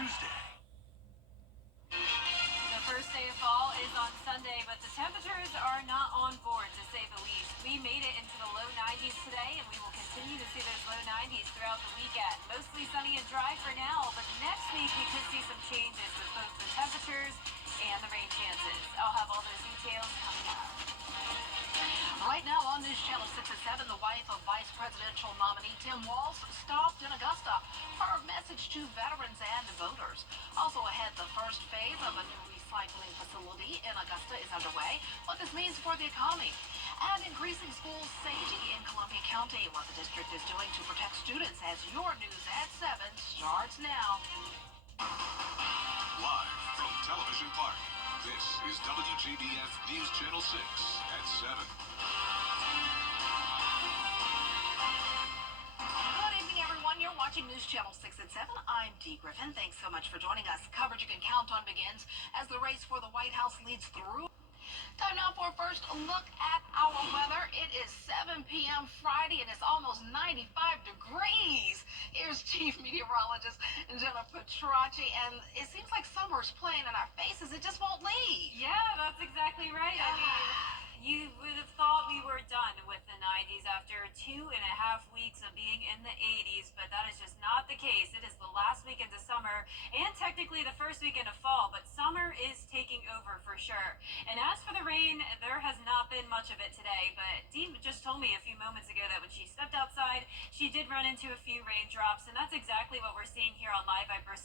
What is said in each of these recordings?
Tuesday. The first day of fall is on Sunday, but the temperatures are not on board, to say the least. We made it into the low 90s today, and we will continue to see those low 90s throughout the weekend. Mostly sunny and dry for now, but next week we could see some changes with both the temperatures and the rain chances. I'll have all those details coming up. Right now on News Channel 6 at 7, the wife of Vice Presidential nominee Tim Walz stopped in Augusta. Her message to veterans and voters. Also ahead, the first phase of a new recycling facility in Augusta is underway. What this means for the economy. And increasing school safety in Columbia County. What the district is doing to protect students as your news at 7 starts now. Live from Television Park, this is WJBF News Channel 6 at 7. Good evening, everyone. You're watching News Channel 6 at 7. I'm Dee Griffin. Thanks so much for joining us. Coverage you can count on begins as the race for the White House leads through. Time now for a first look at our weather. It is 7 p.m. Friday and it's almost 95 degrees. Here's Chief Meteorologist Jenna Petracci, and it seems like summer's playing in our faces. It just won't leave. Yeah, that's exactly right. I mean, you would have thought we were done with the 90s after 2.5 weeks of being in the 80s, but that is just not the case. It is the last weekend of summer and technically the first weekend of fall, but summer is taking over for sure. And as for the rain, there has not been much of it today, but Dee just told me a few moments ago that when she stepped outside, she did run into a few raindrops, and that's exactly what we're seeing here on Live Viper 6.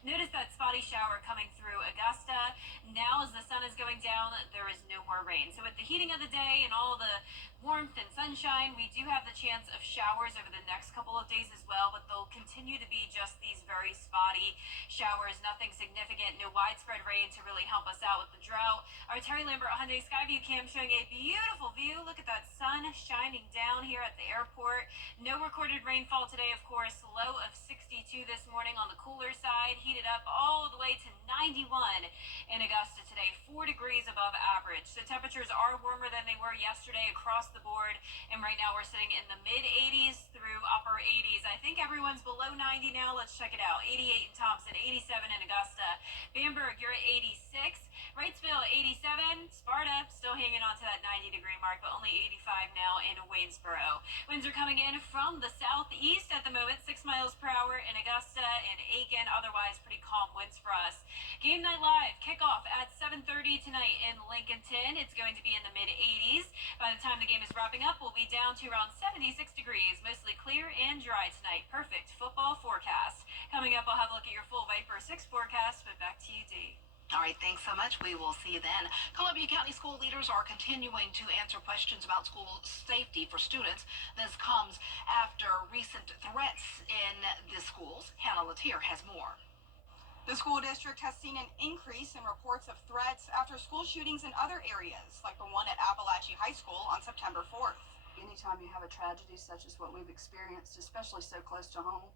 Notice that spotty shower coming through Augusta. Now as the sun is going down, there is no more rain. So with the heating of the day and all the warmth and sunshine, we do have the chance of showers over the next couple of days as well, but they'll continue to be just these very spotty showers, nothing significant, no widespread rain to really help us out with the drought. Our Terry Lambert Hyundai Skyview cam showing a beautiful view. Look at that sun shining down here at the airport. No recorded rainfall today, of course. Low of 62 this morning on the cooler side, heated up all the way to 91 in Augusta today, 4 degrees above average. So temperatures are warmer than they were yesterday across the board, and right now we're sitting in the mid 80s through upper 80s. I think everyone's below 90 now. Let's check it out. 88 in Thompson, 87 in Augusta. Bamberg, you're at 86. Wrightsville, 87. Sparta, still hanging on to that 90-degree mark, but only 85 now in Waynesboro. Winds are coming in from the southeast at the moment, 6 miles per hour in Augusta and Aiken. Otherwise, pretty calm winds for us. Game Night Live kickoff at 7:30 tonight in Lincolnton. It's going to be in the mid-80s. By the time the game is wrapping up, we'll be down to around 76 degrees, mostly clear and dry tonight. Perfect football forecast. Coming up, I'll have a look at your full Viper 6 forecast, but back to you, Dee. All right, thanks so much. We will see you then. Columbia County school leaders are continuing to answer questions about school safety for students. This comes after recent threats in the schools. Hannah Latier has more. The school district has seen an increase in reports of threats after school shootings in other areas, like the one at Appalachia High School on September 4th. Anytime you have a tragedy such as what we've experienced, especially so close to home,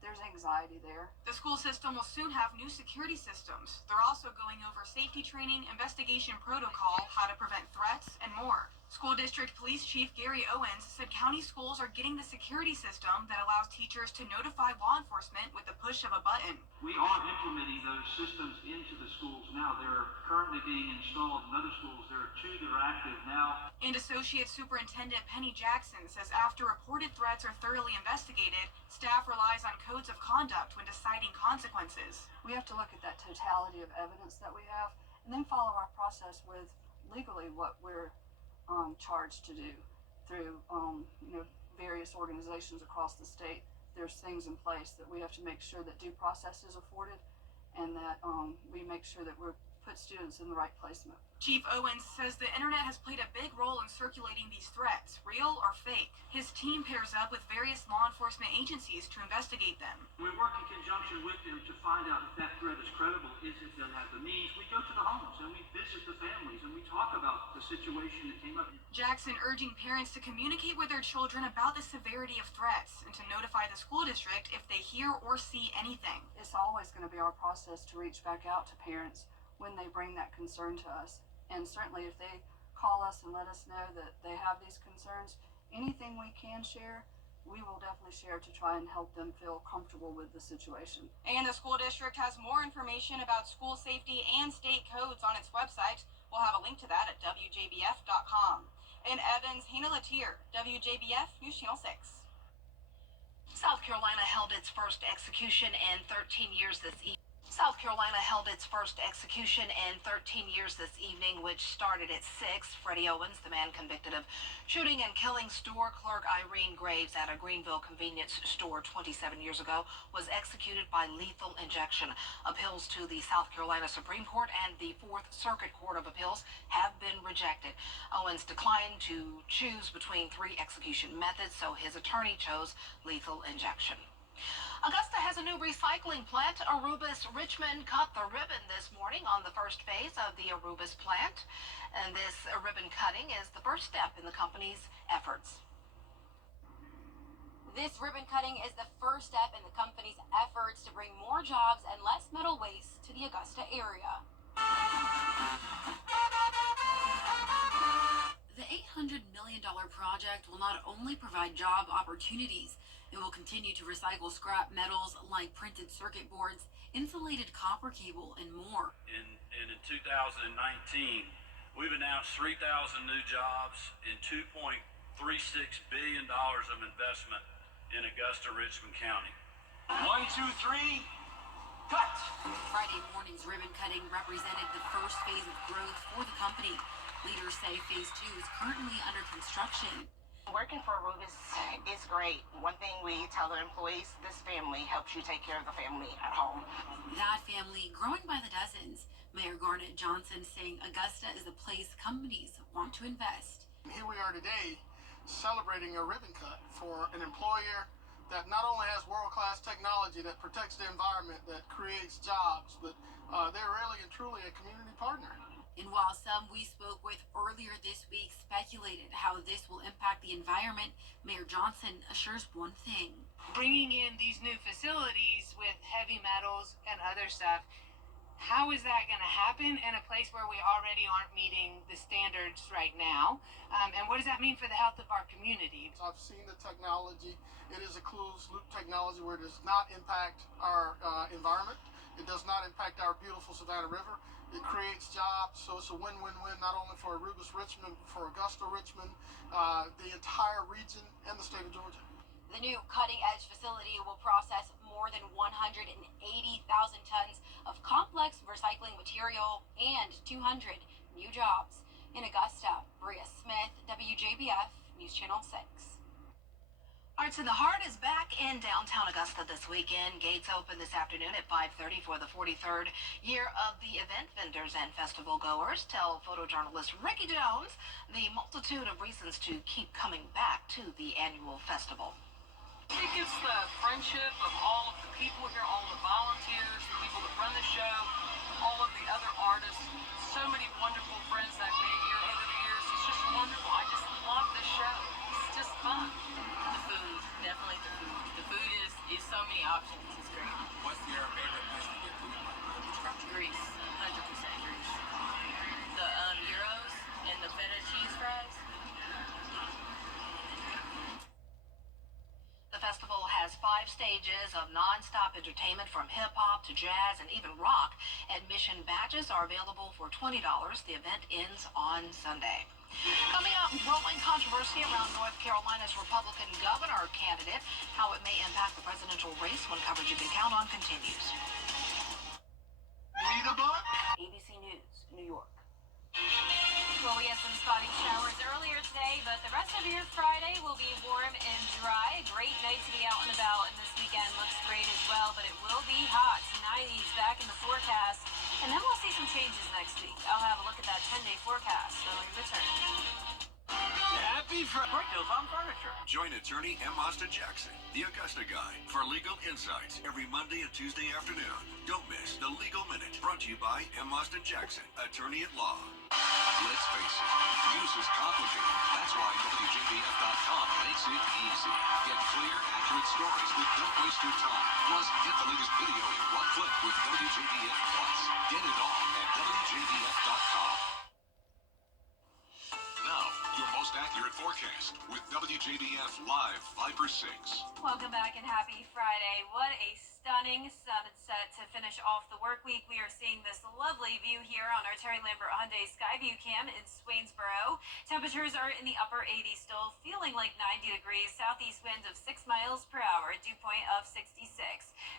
there's anxiety there. The school system will soon have new security systems. They're also going over safety training, investigation protocol, how to prevent threats, and more. School District Police Chief Gary Owens said county schools are getting the security system that allows teachers to notify law enforcement with the push of a button. We are implementing those systems into the schools now. They're currently being installed in other schools. There are 2 that are active now. And Associate Superintendent Penny Jackson says after reported threats are thoroughly investigated, staff relies on codes of conduct when deciding consequences. We have to look at that totality of evidence that we have and then follow our process with legally what we're charged to do through various organizations across the state. There's things in place that we have to make sure that due process is afforded and that we make sure that we're put students in the right placement. Chief Owens says the internet has played a big role in circulating these threats, real or fake. His team pairs up with various law enforcement agencies to investigate them. We work in conjunction with them to find out if that threat is credible, if it doesn't have the means. We go to the homes and we visit the families and we talk about the situation that came up. Jackson urging parents to communicate with their children about the severity of threats and to notify the school district if they hear or see anything. It's always going to be our process to reach back out to parents when they bring that concern to us. And certainly if they call us and let us know that they have these concerns, anything we can share, we will definitely share to try and help them feel comfortable with the situation. And the school district has more information about school safety and state codes on its website. We'll have a link to that at WJBF.com. In Evans, Hannah Latier, WJBF News Channel 6. South Carolina held its first execution in 13 years this evening. South Carolina held its first execution in 13 years this evening, which started at 6. Freddie Owens, the man convicted of shooting and killing store clerk Irene Graves at a Greenville convenience store 27 years ago, was executed by lethal injection. Appeals to the South Carolina Supreme Court and the Fourth Circuit Court of Appeals have been rejected. Owens declined to choose between 3 execution methods, so his attorney chose lethal injection. Augusta has a new recycling plant. Arubis Richmond cut the ribbon this morning on the first phase of the Arubis plant. And this ribbon cutting is the first step in the company's efforts. This ribbon cutting is the first step in the company's efforts to bring more jobs and less metal waste to the Augusta area. The $800 million project will not only provide job opportunities, it will continue to recycle scrap metals like printed circuit boards, insulated copper cable, and more. In 2019, we've announced 3,000 new jobs and $2.36 billion of investment in Augusta, Richmond County. 1, 2, 3, cut! Friday morning's ribbon cutting represented the first phase of growth for the company. Leaders say phase 2 is currently under construction. Working for Arubis is great. One thing we tell the employees, this family helps you take care of the family at home. That family growing by the dozens. Mayor Garnett Johnson saying Augusta is a place companies want to invest. Here we are today celebrating a ribbon cut for an employer that not only has world-class technology that protects the environment, that creates jobs, but they're really and truly a community partner. And while some we spoke with earlier this week speculated how this will impact the environment, Mayor Johnson assures one thing. Bringing in these new facilities with heavy metals and other stuff, how is that going to happen in a place where we already aren't meeting the standards right now? And what does that mean for the health of our community? I've seen the technology. It is a closed-loop technology where it does not impact our environment. It does not impact our beautiful Savannah River. It creates jobs, so it's a win-win-win not only for Arubis Richmond, for Augusta Richmond, the entire region, and the state of Georgia. The new cutting-edge facility will process more than 180,000 tons of complex recycling material and 200 new jobs. In Augusta, Bria Smith, WJBF News Channel 6. All right, so the Heart is back in downtown Augusta this weekend. Gates open this afternoon at 5:30 for the 43rd year of the event. Vendors and festival goers tell photojournalist Ricky Jones the multitude of reasons to keep coming back to the annual festival. I think it's the friendship of all of the people here, all the volunteers, the people that run the show, all of the other artists. So many wonderful friends that I've made here over the years. It's just wonderful. I just love this show. It's just fun. The food, definitely the food. The food is so many options. It's great. What's your favorite place to get food? Greece, 100% Greece. The gyros and the feta cheese fries. The festival has 5 stages of non-stop entertainment from hip-hop to jazz and even rock. Admission badges are available for $20. The event ends on Sunday. Coming up, growing controversy around North Carolina's Republican governor candidate. How it may impact the presidential race when coverage you can count on continues. Read a book? ABC News, New York. Well, we had some spotty showers earlier today, but the rest of your Friday will be warm and dry. Great night to be out and about, and this weekend looks great as well, but it will be hot. 90s back in the forecast, and then we'll see some changes next week. I'll have a look at that 10-day forecast when we return. Happy Friday. Great deals on furniture. Join attorney M. Austin Jackson, the Augusta Guy, for legal insights every Monday and Tuesday afternoon. Don't miss the Legal Minute, brought to you by M. Austin Jackson, attorney at law. Let's face it, news is complicated. That's why WJBF.com makes it easy. Get clear, accurate stories that don't waste your time. Plus, get the latest video in one click with WJBF Plus. Get it all at WJBF.com. Now, your most accurate accurate forecast with WJBF Live Viper 6. Welcome back and happy Friday. What a stunning sunset to finish off the work week. We are seeing this lovely view here on our Terry Lambert Hyundai Skyview Cam in Swainsboro. Temperatures are in the upper 80s still, feeling like 90 degrees. Southeast winds of 6 miles per hour, dew point of 66.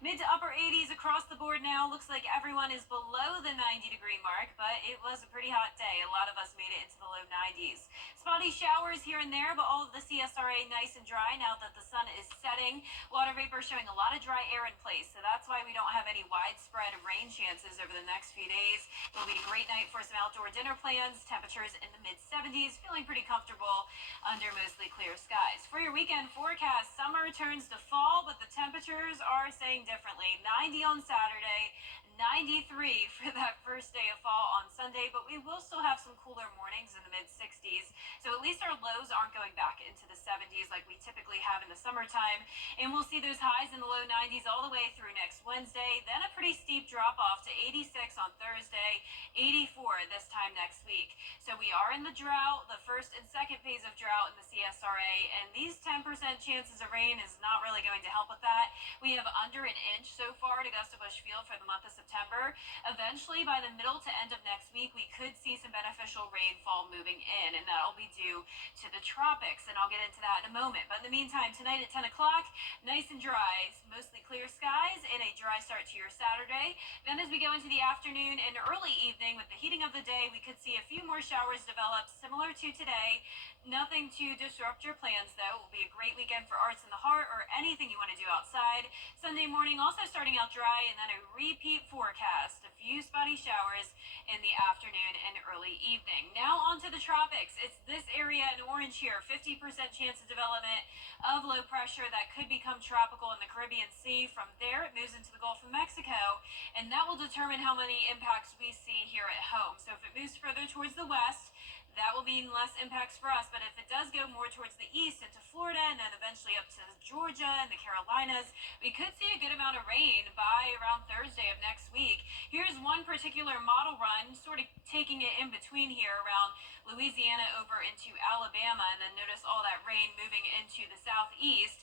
Mid to upper 80s across the board now. Looks like everyone is below the 90-degree mark, but it was a pretty hot day. A lot of us made it into the low 90s. Spotty showers here and there, but all of the CSRA nice and dry now that the sun is setting. Water vapor showing a lot of dry air in place, so that's why we don't have any widespread rain chances over the next few days. It'll be a great night for some outdoor dinner plans. Temperatures in the mid-70s, feeling pretty comfortable under mostly clear skies. For your weekend forecast, summer turns to fall, but the temperatures are saying differently. 90 on Saturday, 93 for that first day of fall on Sunday, but we will still have some cooler mornings in the mid-60s. So at least our lows aren't going back into the 70s like we typically have in the summertime. And we'll see those highs in the low 90s all the way through next Wednesday. Then a pretty steep drop off to 86 on Thursday, 84 this time next week. So we are in the drought, the first and second phase of drought in the CSRA, and these 10% chances of rain is not really going to help with that. We have under an inch so far at Augusta Busch Field for the month of September. Eventually, by the middle to end of next week, we could see some beneficial rainfall moving in, and that'll be due to the tropics, and I'll get into that in a moment. But in the meantime, tonight at 10 o'clock, nice and dry, mostly clear skies, and a dry start to your Saturday. Then as we go into the afternoon and early evening with the heating of the day, we could see a few more showers develop similar to today. Nothing to disrupt your plans, though. It will be a great weekend for arts in the heart or anything you want to do outside. Sunday morning also starting out dry, and then a repeat forecast. A few spotty showers in the afternoon and early evening. Now on to the tropics. It's this area in orange here. 50% chance of development of low pressure that could become tropical in the Caribbean Sea. From there, it moves into the Gulf of Mexico, and that will determine how many impacts we see here at home. So if it moves further towards the west, that will mean less impacts for us, but if it does go more towards the east into Florida and then eventually up to Georgia and the Carolinas, we could see a good amount of rain by around Thursday of next week. Here's one particular model run, sort of taking it in between here around Louisiana over into Alabama, and then notice all that rain moving into the southeast.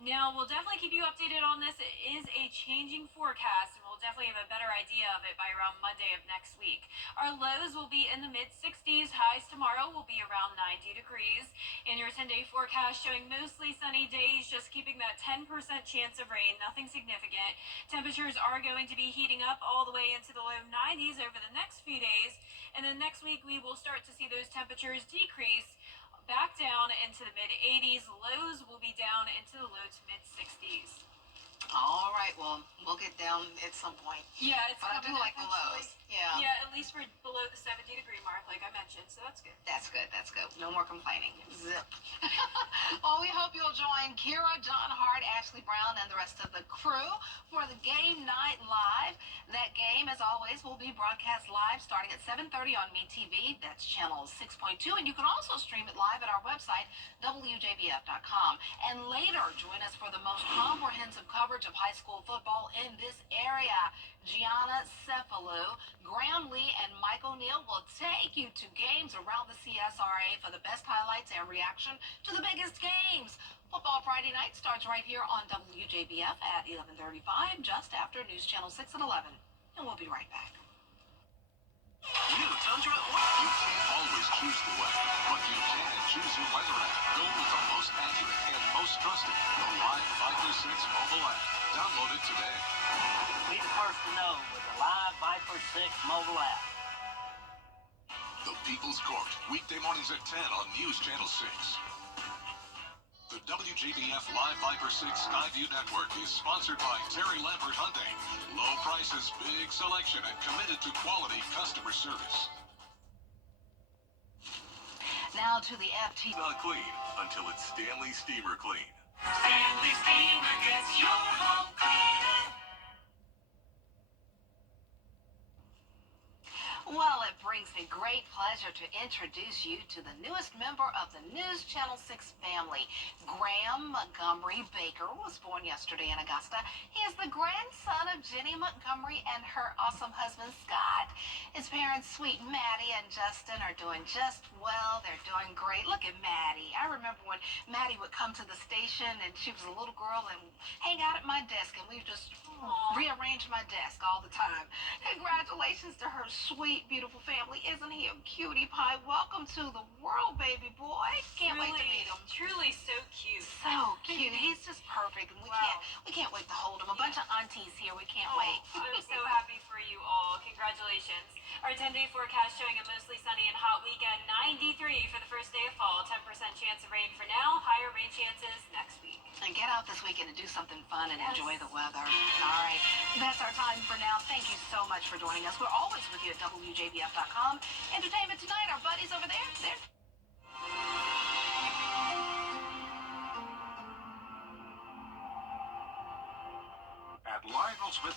Now, we'll definitely keep you updated on this. It is a changing forecast, and we'll definitely have a better idea of it by around Monday of next week. Our lows will be in the mid-60s. Highs tomorrow will be around 90 degrees. And your 10-day forecast showing mostly sunny days, just keeping that 10% chance of rain, nothing significant. Temperatures are going to be heating up all the way into the low 90s over the next few days. And then next week, we will start to see those temperatures decrease back down into the mid-80s. Lows will be down into the low to mid-60s. All right, well, we'll get down at some point. Yeah, it's but I do like the lows. Yeah. Yeah, at least we're below the 70-degree mark, like I mentioned, so that's good. That's good. That's good. No more complaining. Zip. Well, we hope you'll join Kira, John Hart, Ashley Brown, and the rest of the crew for the Game Night Live. That game, as always, will be broadcast live starting at 7:30 on MeTV. That's channel 6.2, and you can also stream it live at our website, WJBF.com. And later, join us for the most comprehensive coverage of high school football in this area. Gianna Cephalou, Graham Lee, and Mike O'Neill will take you to games around the CSRA for the best highlights and reaction to the biggest games. Football Friday night starts right here on WJBF at 11:35, just after News Channel 6 at 11. And we'll be right back. New Tundra, you can't always choose the weather, but you can choose your weather app. Go with the most accurate and most trusted, the Live Viper 6 mobile app. Download it today. Be the first to know with the Live Viper 6 mobile app. The People's Court, weekday mornings at 10 on News Channel 6. The WJBF Live Viper 6 Skyview Network is sponsored by Terry Lambert Hyundai. Low prices, big selection, and committed to quality customer service. Now to the FT. Not clean until it's Stanley Steamer Clean. Stanley Steamer gets your home cleaner. Well, it brings me great pleasure to introduce you to the newest member of the News Channel 6 family. Graham Montgomery Baker was born yesterday in Augusta. He is the grandson of Jenny Montgomery and her awesome husband, Scott. His parents, sweet Maddie and Justin, are doing just well. They're doing great. Look at Maddie. I remember when Maddie would come to the station and she was a little girl and hang out at my desk, and we just rearranged my desk all the time. Congratulations to her sweet, beautiful family. Isn't he a cutie pie? Welcome to the world, baby boy. Can't wait to meet him. Truly so cute. So cute. He's just perfect, and we can't wait to hold him. A bunch of aunties here. We can't wait. I'm so happy for you all. Congratulations. Our 10-day forecast showing a mostly sunny and hot weekend. 93 for the first day of fall. 10% chance of rain for now. Higher rain chances next week. And get out this weekend and do something fun and enjoy the weather. All right. That's our time for now. Thank you so much for joining us. We're always with you at WJBF.com. Entertainment Tonight, our buddies over there. At Lionel Smith